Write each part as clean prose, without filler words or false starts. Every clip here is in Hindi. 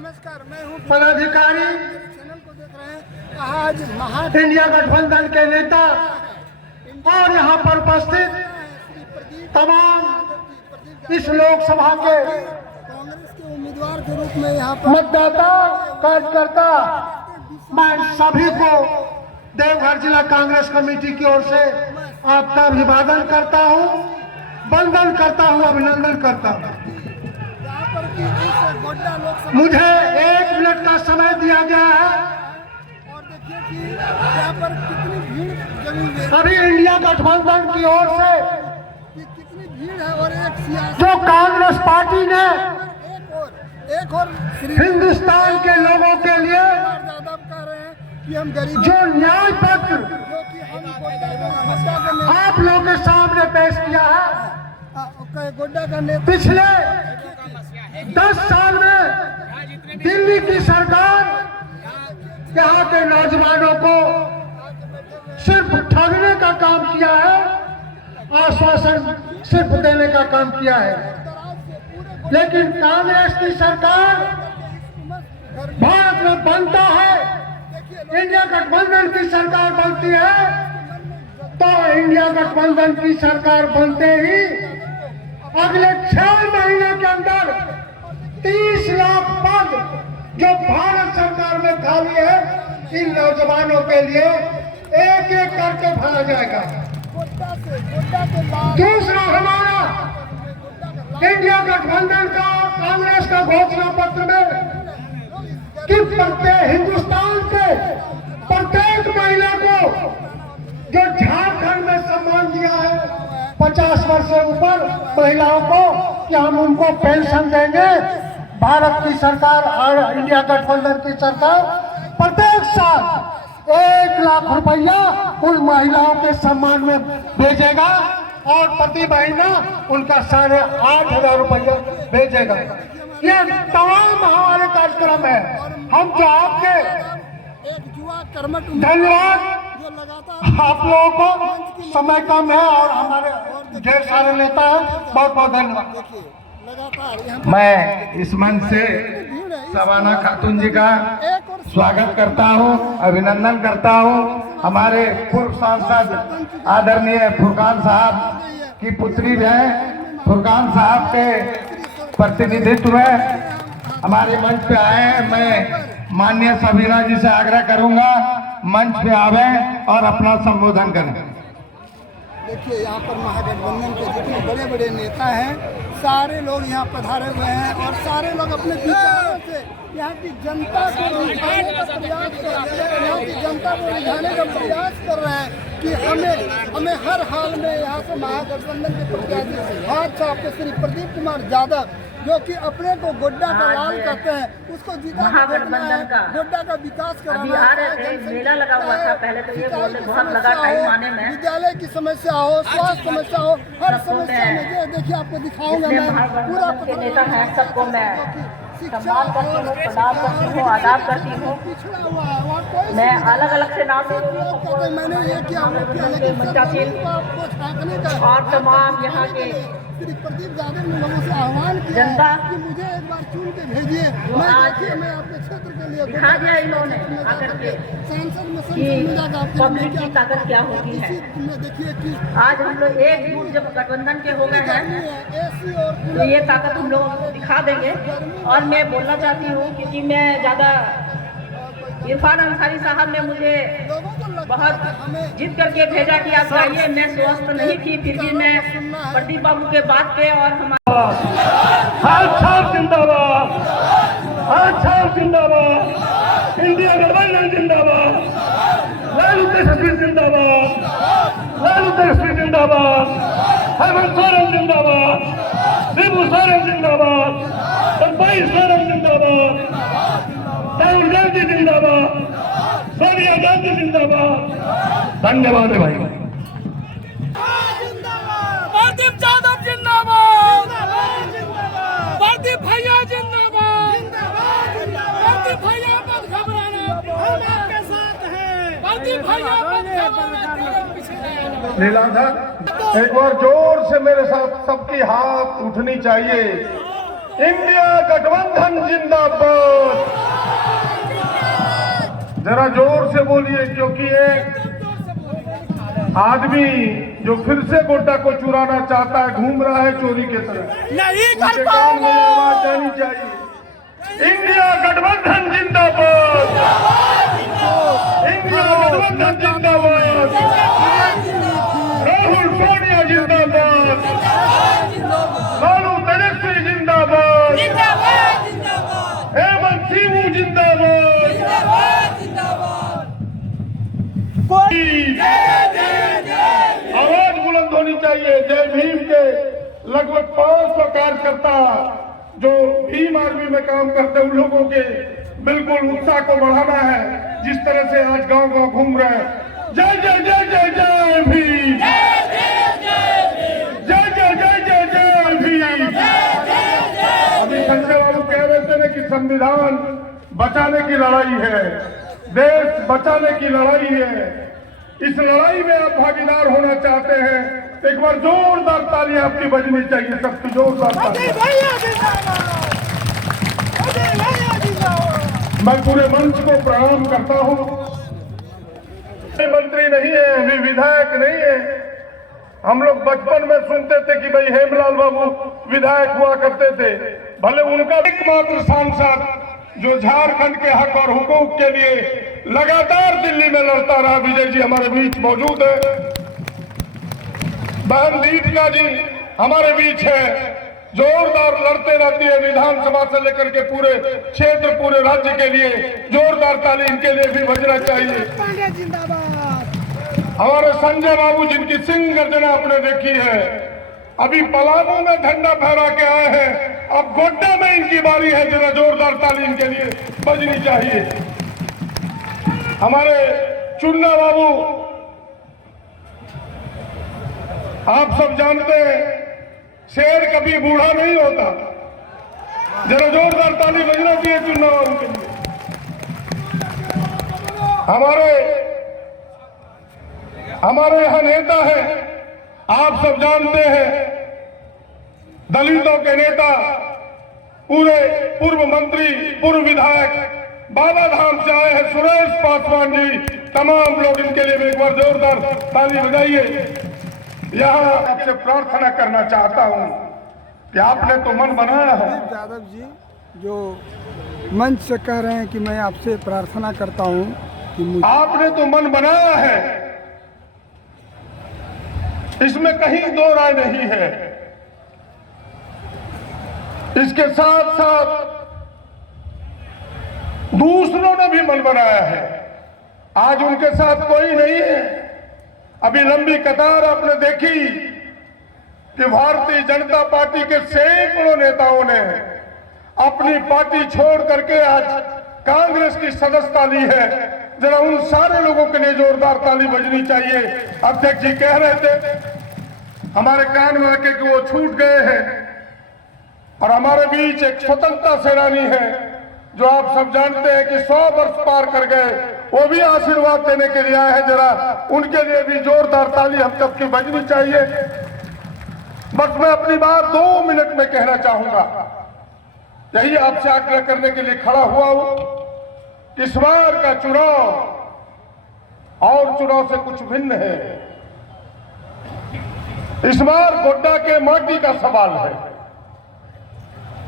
नमस्कार, मैं हूँ पदाधिकारी चैनल को देख रहे हैं। आज इंडिया गठबंधन के नेता और यहाँ पर उपस्थित तमाम इस लोकसभा के कांग्रेस के उम्मीदवार के रूप में यहाँ पर मतदाता कार्यकर्ता, मैं सभी को देवघर जिला कांग्रेस कमेटी की ओर से आपका अभिवादन करता हूँ, वंदन करता हूँ, अभिनंदन करता हूँ। यहाँ पर की इस गोड्डा लोकसभा मुझे 1 मिनट का समय दिया गया है। और देखिए कि यहाँ पर कितनी भीड़ जमी हुई है, अभी इंडिया गठबंधन की ओर से कि कितनी भीड़ है। और एक सियासी जो कांग्रेस पार्टी ने एक और श्री हिंदुस्तान के लोगों के लिए यादव कह रहे हैं कि हम गरीब जो न्याय पत्र जो कि हम गोड्डा का नेता आप लोगों के सामने पेश किया है, गोड्डा का नेता पिछले 10 साल में दिल्ली की सरकार यहाँ के नौजवानों को सिर्फ ठगने का काम किया है, आश्वासन सिर्फ देने का काम किया है। लेकिन कांग्रेस की सरकार भारत में बनता है, इंडिया गठबंधन की सरकार बनती है, तो इंडिया गठबंधन की सरकार बनते ही अगले 6 महीने के अंदर 30 लाख पद जो भारत सरकार में खाली है, इन नौजवानों के लिए एक एक करके भरा जाएगा। दूसरा, हमारा इंडिया गठबंधन का कांग्रेस का घोषणा पत्र में कि प्रत्येक हिंदुस्तान के प्रत्येक महिला को जो झारखंड में सम्मान दिया है 50 वर्ष से ऊपर महिलाओं को, कि हम उनको पेंशन देंगे। भारत की सरकार और इंडिया गठबंधन की सरकार प्रत्येक साल 1 लाख रुपया उन महिलाओं के सम्मान में भेजेगा और प्रति महीना उनका 8,500 रुपया भेजेगा। ये तमाम हमारे कार्यक्रम है। हम जो आपके धन्यवाद, आप लोगों को समय कम है और हमारे ढेर सारे नेता हैं, बहुत बहुत धन्यवाद। मैं इस मंच से सबाना खातून जी का स्वागत करता हूं, अभिनंदन करता हूं। हमारे पूर्व सांसद आदरणीय फुरकान साहब की पुत्री है, फुरकान साहब के प्रतिनिधित्व में हमारे मंच पे आए हैं। मैं माननीय सबीना जी से आग्रह करूंगा मंच पे आवे और अपना संबोधन करें। देखिए, यहाँ पर महागठबंधन के जितने बड़े बड़े नेता हैं, सारे लोग यहाँ पधारे हुए हैं और सारे लोग अपने विचारों से यहाँ की जनता को रिझाने का प्रयास कर रहे हैं। यहाँ की जनता को रिझाने का प्रयास कर रहे हैं कि हमें हर हाल में यहाँ से महागठबंधन के प्रत्याशी भाजपा के श्री प्रदीप कुमार यादव, जो कि अपने को गोड्डा का लाल कहते हैं, उसको जीता महागठबंधन का गोड्डा का विकास अभी आ रहे थे, मेला लगा हुआ था। पहले तो ये बोलते बहुत लगा टाइम आने में, विद्यालय की समस्या हो, स्वास्थ्य समस्या हो, हर समस्या में ये देखिए आपको दिखाऊंगा मैं पूरा के नेता हैं। सबको मैं सम्मान करती हूँ, प्रणाम करती हूँ, आदाब करती हूँ। पिछड़ा हुआ है वहाँ कोई मैं अलग अलग से नाम मैंने ये किया वो किया, लेकिन आपको छांकने का और तमाम यहाँ के श्री प्रदीप यादव ने लोगों से आह्वान किया जनता कि मुझे एक बार चुन के भेजिए। मैं देखिए, मैं आपके क्षेत्र के लिए दिखा दिया इन्होंने आकर के सांसद में कि पब्लिक की ताकत क्या होती है। देखिए कि आज हम लोग एकजुट जब गठबंधन के हो गए हैं एसी और तो ये ताकत हम लोगों को दिखा देंगे। और मैं बोलना चाहती हूँ क्योंकि मैं ज़्यादा इरफान अंसारी साहब ने मुझे बहुत जिद करके भेजा कि आप जाइए। मैं स्वस्थ नहीं थी, फिर भी मैं प्रदीप बाबू के बात पे और हमारा जिंदाबाद, जिंदाबाद, इंडिया गठबंधन जिंदाबाद, लालू तेजस्वी जिंदाबाद, लालू तेजस्वी जिंदाबाद, हेमंत सोरेन जिंदाबाद, शिबू सोरेन जिंदाबाद, भाई सोरेन जिंदाबाद, राहुल गांधी जिंदाबाद, सोनिया गांधी जिंदाबाद। धन्यवाद भाई। प्रदीप यादव जिंदाबाद, प्रदीप भैया जिंदाबाद, प्रदीप भैया मत घबराना, हम आपके साथ हैं। प्रदीप भैया मत घबराना, नीलाधर एक बार जोर से मेरे साथ सबकी हाथ उठनी चाहिए। इंडिया गठबंधन जिंदाबाद, जरा जोर से बोलिए, क्योंकि एक आदमी जो फिर से गोड्डा को चुराना चाहता है घूम रहा है चोरी की तरह। नहीं कर उनके कान में आवाज जानी चाहिए। इंडिया गठबंधन जिंदाबाद, इंडिया गठबंधन जिंदाबाद, राहुल सोनिया जिंदाबाद, लालू तेजस्वी जिंदाबाद, हेमंत शिवू जिंदाबाद। आवाज बुलंद होनी चाहिए। जय भीम के लगभग 500 कार्यकर्ता जो भीम आर्मी में काम करते हैं, उन लोगों के बिल्कुल उत्साह को बढ़ाना है, जिस तरह से आज गांव गांव घूम रहे हैं। जय जय जय जय जय भीम, जय जय जय जय जय भीम। अभी संजय बाबू कह रहे थे ना कि संविधान बचाने की लड़ाई है, देश बचाने की लड़ाई है। इस लड़ाई में आप भागीदार होना चाहते हैं तो एक बार जोरदार ताली आपकी बजनी चाहिए, सबकी जोरदार ताली। मैं पूरे मंच को प्रणाम करता हूं। मंत्री नहीं है, अभी विधायक नहीं है। हम लोग बचपन में सुनते थे कि भाई हेमलाल बाबू विधायक हुआ करते थे, भले उनका एकमात्र सांसद जो झारखंड के हक और हुकूक के लिए लगातार दिल्ली में लड़ता रहा, विजय जी हमारे बीच मौजूद है। बहन दीपिका जी हमारे बीच है, जोरदार लड़ते रहती है विधानसभा से लेकर के पूरे क्षेत्र, पूरे राज्य के लिए। जोरदार ताली इनके लिए भी बजना चाहिए। हमारे संजय बाबू जिनकी सिंह गर्जना आपने देखी है, अभी पलामू में झंडा फहरा के आए हैं, अब गोड्डा में इनकी बारी है। जरा जोरदार ताली इनके लिए बजनी चाहिए। हमारे चुन्ना बाबू, आप सब जानते हैं शेर कभी बूढ़ा नहीं होता। जरा जोरदार ताली बजना चाहिए चुन्ना बाबू के लिए। हमारे यहाँ नेता है, आप सब जानते हैं, दलितों के नेता, पूरे पूर्व मंत्री, पूर्व विधायक, बालाधाम से आए हैं सुरेश पासवान जी। तमाम लोग इनके लिए एक बार जोरदार ताली बजाइए। यहाँ आपसे प्रार्थना करना चाहता हूँ कि आपने तो मन बनाया है। यादव जी जो मंच से कह रहे हैं कि मैं आपसे प्रार्थना करता हूँ कि मुझे, आपने तो मन बनाया है, इसमें कहीं दो राय नहीं है। इसके साथ साथ दूसरों ने भी मन बनाया है। आज उनके साथ कोई नहीं है। अभी लंबी कतार आपने देखी कि भारतीय जनता पार्टी के सैकड़ों नेताओं ने अपनी पार्टी छोड़ करके आज कांग्रेस की सदस्यता ली है। जरा उन सारे लोगों के लिए जोरदार ताली बजनी चाहिए। अध्यक्ष जी कह रहे थे, हमारे कान में आके कि वो छूट गए हैं, और हमारे बीच एक स्वतंत्रता सेनानी है जो आप सब जानते हैं कि 100 वर्ष पार कर गए, वो भी आशीर्वाद देने के लिए आए हैं। जरा उनके लिए भी जोरदार ताली हम सबकी बजनी चाहिए। बस मैं अपनी बात 2 मिनट में कहना चाहूंगा। यही आपसे आग्रह करने के लिए खड़ा हुआ हूं। इस बार का चुनाव और चुनाव से कुछ भिन्न है। इस बार गोड्डा के माटी का सवाल है,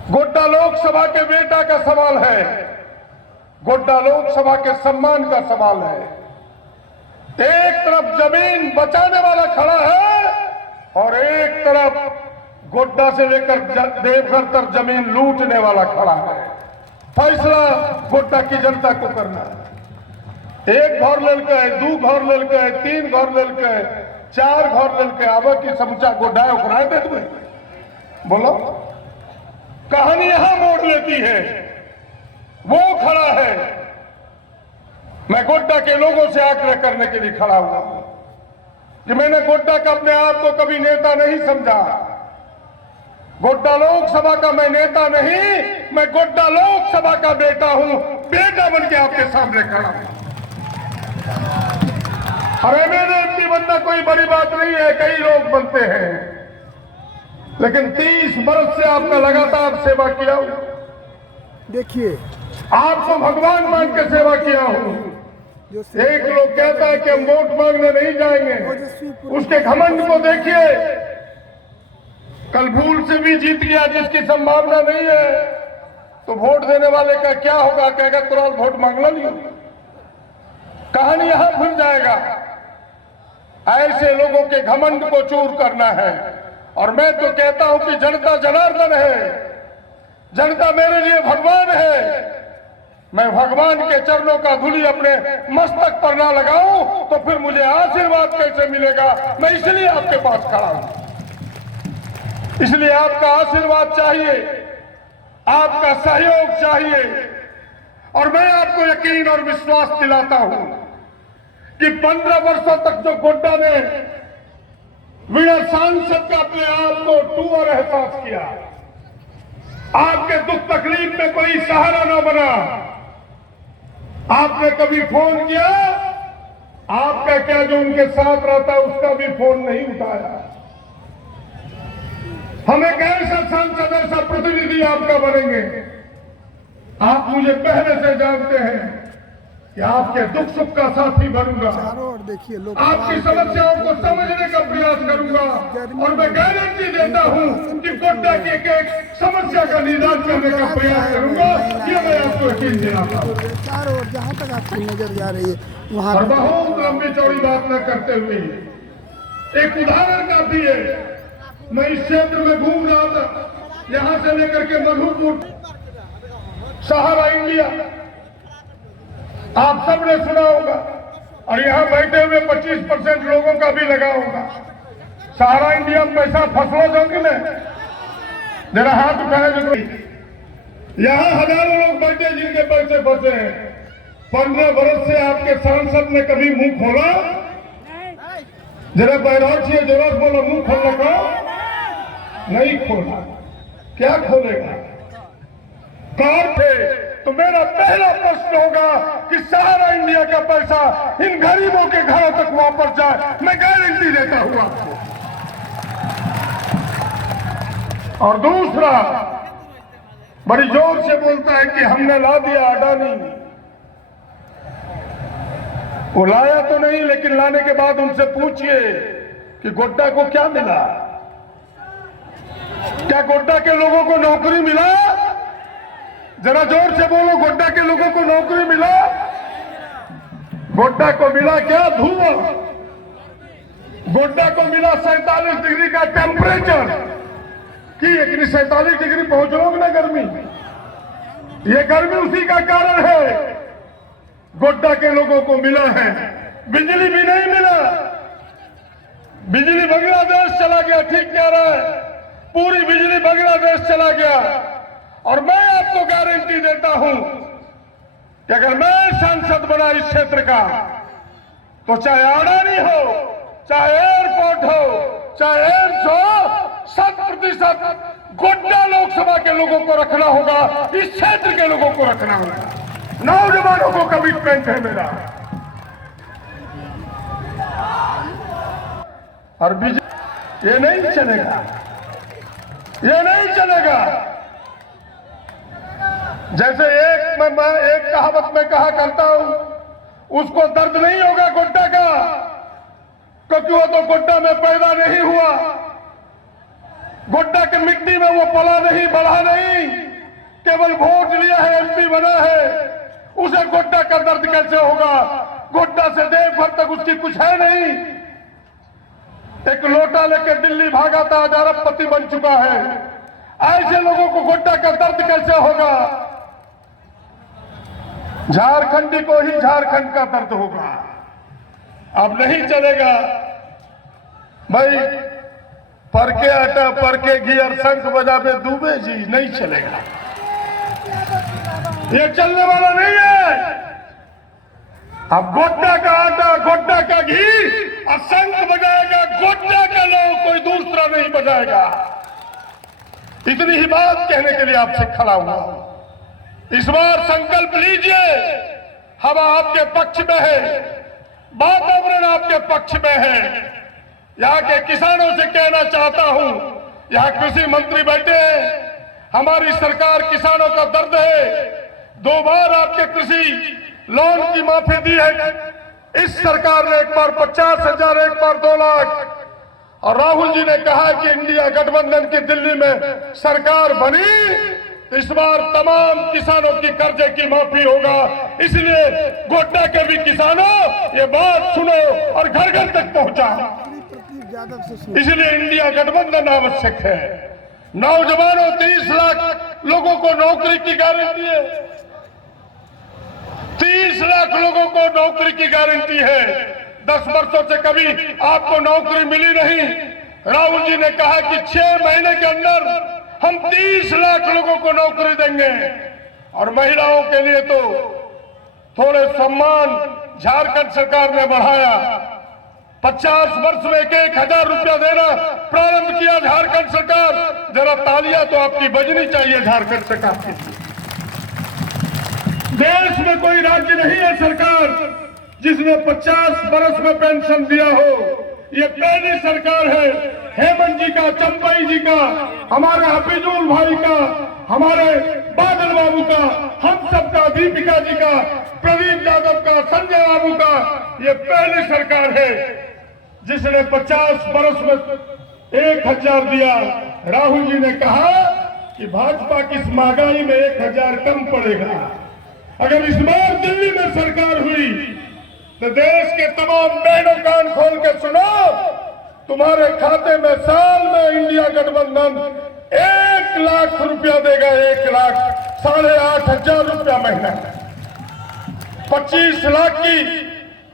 गोड्डा लोकसभा के बेटा का सवाल है, गोड्डा लोकसभा के सम्मान का सवाल है। एक तरफ जमीन बचाने वाला खड़ा है और एक तरफ गोड्डा से लेकर देवघर तक जमीन लूटने वाला खड़ा है। फैसला गोड्डा की जनता को करना है। 1 घर लेके, 2 घर लेके, 3 घर लेके, 4 घर लेके आवे की समझा गोड्डा उखराए दे दे। बोलो, कहानी यहां मोड़ लेती है। वो खड़ा है, मैं गोड्डा के लोगों से आग्रह करने के लिए खड़ा हुआ हूं कि मैंने गोड्डा का अपने आप को कभी नेता नहीं समझा। गोड्डा लोकसभा का मैं नेता नहीं, मैं गोड्डा लोकसभा का बेटा हूं। बेटा बन के आपके सामने खड़ा हूं। और एमएलए बनना कोई बड़ी बात नहीं है, कई लोग बनते हैं, लेकिन 30 बरस से आपका लगातार सेवा किया हूं। देखिए आपको भगवान मान के सेवा किया हूं। एक लोग कहता है कि हम वोट मांगने नहीं जाएंगे, उसके घमंड को देखिए। कल भूल से भी जीत गया जिसकी संभावना नहीं है, तो वोट देने वाले का क्या होगा? कहेगा तुरंत वोट मांगना नहीं, कहानी यहां फिर जाएगा। ऐसे लोगों के घमंड को चूर करना है। और मैं तो कहता हूं कि जनता जनार्दन है, जनता मेरे लिए भगवान है। मैं भगवान के चरणों का धूलि अपने मस्तक पर ना लगाऊं तो फिर मुझे आशीर्वाद कैसे मिलेगा? मैं इसलिए आपके पास खड़ा हूं, इसलिए आपका आशीर्वाद चाहिए, आपका सहयोग चाहिए। और मैं आपको यकीन और विश्वास दिलाता हूं कि 15 वर्षों तक जो गोड्डा ने बिना सांसद का अपने आप को टूअर एहसास किया, आपके दुख तकलीफ में कोई सहारा न बना, आपने कभी फोन किया? आपका क्या जो उनके साथ रहता उसका भी फोन नहीं उठाया। हम एक ऐसा सांसद, ऐसा प्रतिनिधि आपका बनेंगे। आप मुझे पहले से जानते हैं कि आपके दुख सुख का साथी बनूंगा, देखिए लोग आपकी समस्याओं को समझने का प्रयास करूंगा। और मैं गारंटी देता हूं कि गोड्डा की एक समस्या का निदान करने का प्रयास करूंगा। ये मैं आपको यकीन दिलाता हूं। चारों ओर जहाँ तक आपकी नजर जा रही है वहाँ और बहुत लंबी चौड़ी बात न करते हुए एक उदाहरण काफी है। मैं इस क्षेत्र में घूम रहा था, यहां से लेकर के मधुपुर, सहारा इंडिया, आप सबने सुना होगा। और यहां बैठे हुए 25% लोगों का भी लगा होगा। सहारा इंडिया में पैसा फसलो जोगी में जरा हाथ उठाए जो। यहां हजारों लोग बैठे जिनके पैसे फंसे हैं। 15 वर्ष से आपके सांसद ने कभी मुंह खोला? जरा बैरागी जरूरत बोलो, मुंह खोलने को नहीं खोला। क्या खोलेगा? कार थे तो मेरा पहला प्रश्न होगा कि सारा इंडिया का पैसा इन गरीबों के घरों तक वापस जाए। मैं गारंटी देता हूं आपको। और दूसरा, बड़ी जोर से बोलता है कि हमने ला दिया अडानी। वो लाया तो नहीं, लेकिन लाने के बाद उनसे पूछिए कि गोड्डा को क्या मिला? क्या गोड्डा के लोगों को नौकरी मिला? जरा जोर से बोलो, गोड्डा के लोगों को नौकरी मिला? गोड्डा को मिला क्या? धुआं। गोड्डा को मिला 47 डिग्री का टेम्परेचर कि 47 डिग्री पहुंचोगे ना गर्मी। ये गर्मी उसी का कारण है। गोड्डा के लोगों को मिला है। बिजली भी नहीं मिला, बिजली बांग्लादेश चला गया। ठीक कह रहा है, पूरी बिजली बांग्लादेश चला गया। और मैं आपको गारंटी देता हूं कि अगर मैं सांसद बना इस क्षेत्र का, तो चाहे अडानी हो, चाहे एयरपोर्ट हो, चाहे एम्स हो, 100% गोड्डा लोकसभा के लोगों को रखना होगा, इस क्षेत्र के लोगों को रखना होगा। नौजवानों को कमिटमेंट है मेरा। और बीजेपी ये नहीं चलेगा, ये नहीं चलेगा। जैसे एक कहावत में कहा करता हूं, उसको दर्द नहीं होगा गोड्डा का, क्योंकि वो तो गोड्डा में पैदा नहीं हुआ, गोड्डा की मिट्टी में वो पला नहीं, बढ़ा नहीं, केवल वोट लिया है, एमपी बना है। उसे गोड्डा का दर्द कैसे होगा? गोड्डा से देवघर तक उसकी कुछ है नहीं। एक लोटा लेकर दिल्ली भागा था, आज अरबपति बन चुका है। ऐसे लोगों को गोड्डा का दर्द कैसे होगा? झारखंडी को ही झारखंड का दर्द होगा। अब नहीं चलेगा भाई, परके आटा परके घी और शंख बजावे दुबे जी, नहीं चलेगा। ये चलने वाला नहीं है। अब गोड्डा का आटा, गोड्डा का घी और शंख बजाएगा गोड्डा का लोग, कोई दूसरा नहीं बजाएगा। इतनी ही बात कहने के लिए आपसे खड़ा हुआ। इस बार संकल्प लीजिए, हवा आपके पक्ष में है, वातावरण आपके पक्ष में है। यहाँ के किसानों से कहना चाहता हूं, यहाँ कृषि मंत्री बैठे हैं, हमारी सरकार किसानों का दर्द है। 2 बार आपके कृषि लोन की माफी दी है इस सरकार ने, एक बार 50,000, एक बार 2 लाख। और राहुल जी ने कहा कि इंडिया गठबंधन की दिल्ली में सरकार बनी, इस बार तमाम किसानों की कर्जे की माफी होगा। इसलिए गोड्डा के भी किसानों ये बात सुनो और घर घर तक पहुंचाओ। इसलिए इंडिया गठबंधन आवश्यक है। नौजवानों, 30 लाख लोगों को नौकरी की गारंटी है, 30 लाख लोगों को नौकरी की गारंटी है। 10 वर्षों से कभी आपको नौकरी मिली नहीं। राहुल जी ने कहा कि 6 महीने के अंदर हम 30 लाख लोगों को नौकरी देंगे। और महिलाओं के लिए तो थोड़े सम्मान झारखंड सरकार ने बढ़ाया। 50 वर्ष में 1,000 रुपया देना प्रारंभ किया झारखंड सरकार। जरा तालियां तो आपकी बजनी चाहिए झारखंड सरकार की। देश में कोई राज्य नहीं है सरकार जिसने 50 वर्ष में पेंशन दिया हो। ये पहली सरकार है। हेमंत जी का, चंपई जी का, हमारे हफीजुल भाई का, हमारे बादल बाबू का, हम सबका, दीपिका जी का, प्रदीप यादव का, संजय बाबू का, ये पहली सरकार है जिसने 50 वर्ष में 1,000 दिया। राहुल जी ने कहा कि भाजपा की इस महंगाई में 1,000 कम पड़ेगा। अगर इस बार दिल्ली में सरकार हुई तो देश के तमाम बहनों कान खोल के सुनो, तुम्हारे खाते में साल में इंडिया गठबंधन 1 लाख रुपया देगा। 1 लाख, 8,500 रुपया महीना, 25 लाख की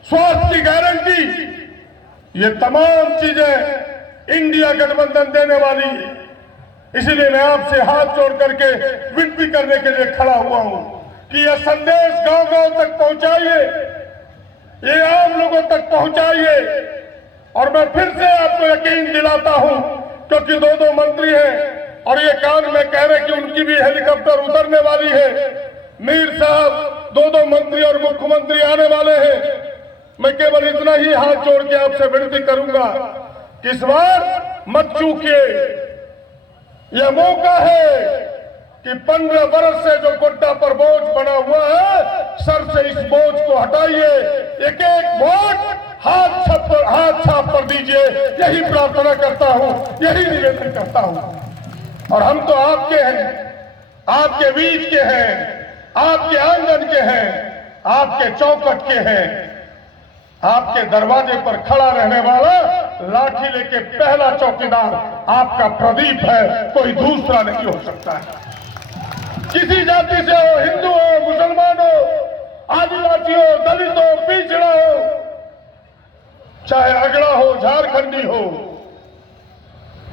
स्वास्थ्य की गारंटी। ये तमाम चीजें इंडिया गठबंधन देने वाली है। इसीलिए मैं आपसे हाथ जोड़ करके विनती करने के लिए खड़ा हुआ हूं कि यह संदेश गांव-गांव तक पहुंचाइए, ये आम लोगों तक पहुंचाइए। और मैं फिर से आपको यकीन दिलाता हूं, क्योंकि 2 मंत्री हैं और ये कान में कह रहे कि उनकी भी हेलीकॉप्टर उतरने वाली है। मीर साहब, 2 मंत्री और मुख्यमंत्री आने वाले हैं। मैं केवल इतना ही हाथ जोड़ के आपसे विनती करूंगा कि इस बार मत चूकिए। यह मौका है कि 15 वर्ष से जो गोड्डा पर बोझ बना हुआ है, सर से इस बोझ को हटाइए। एक वोट हाथ छाप पर दीजिए। यही प्रार्थना करता हूं, यही निवेदन करता हूं। और हम तो आपके हैं, आपके बीच के हैं, आपके आंगन के हैं, आपके चौखट के हैं। आपके दरवाजे पर खड़ा रहने वाला लाठी लेके पहला चौकीदार आपका प्रदीप है, कोई दूसरा नहीं हो सकता है। किसी जाति से हो, हिंदू हो, मुसलमान हो, आदिवासी हो, दलित हो, पिछड़ा हो, चाहे अगड़ा हो, झारखंडी हो,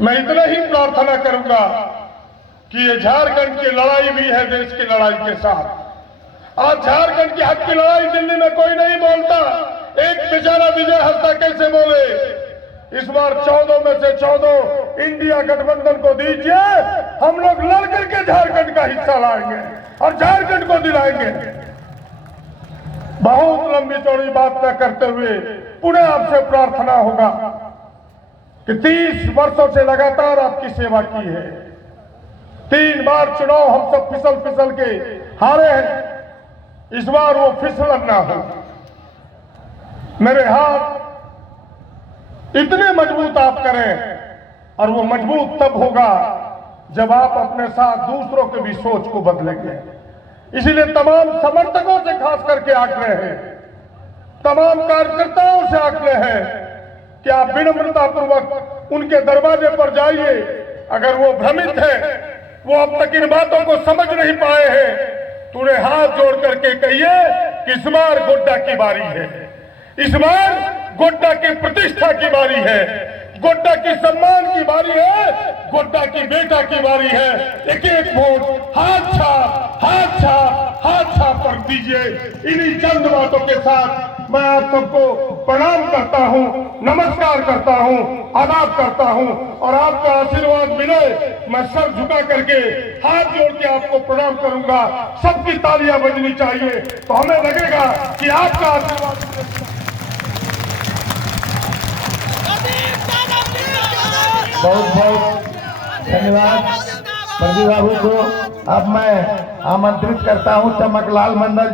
मैं इतना ही प्रार्थना करूंगा कि ये झारखंड की लड़ाई भी है देश की लड़ाई के साथ। आज झारखंड की हक की लड़ाई दिल्ली में कोई नहीं बोलता। एक बेचारा विजय हंसदा कैसे बोले? इस बार 14 में से 14 इंडिया गठबंधन को दीजिए। हम लोग लड़ करके झारखंड का हिस्सा लाएंगे और झारखंड को दिलाएंगे। बहुत लंबी चौड़ी बात न करते हुए पुनः आपसे प्रार्थना होगा कि 30 वर्षों से लगातार आपकी सेवा की है। 3 बार चुनाव हम सब फिसल के हारे हैं। इस बार वो फिसलन ना हो। मेरे हाथ इतने मजबूत आप करें, और वो मजबूत तब होगा जब आप अपने साथ दूसरों के भी सोच को बदलेंगे। इसीलिए तमाम समर्थकों से खास करके आग्रह है, तमाम कार्यकर्ताओं से आग्रह है कि आप विनम्रता पूर्वक उनके दरवाजे पर जाइए। अगर वो भ्रमित है, वो अब तक इन बातों को समझ नहीं पाए हैं, तो उन्हें हाथ जोड़ करके कहिए कि इस बार गोड्डा की बारी है, इस बार गोड्डा की प्रतिष्ठा की बारी है, गोड्डा की सम्मान की बारी है, गोड्डा की बेटा की बारी है। एक एक वोट हाथ छाप पर दीजिए। इन्हीं चंद बातों के साथ मैं आप सबको प्रणाम करता हूं, नमस्कार करता हूं, आदाब करता हूं, और आपका आशीर्वाद मिले मैं सर झुका करके हाथ जोड़ के आपको प्रणाम करूंगा। सबकी तालियां बजनी चाहिए, तो हमें लगेगा कि आपका आशीर्वाद। बहुत बहुत धन्यवाद प्रदीप बाबू को। अब मैं आमंत्रित करता हूं चमकलाल मंडल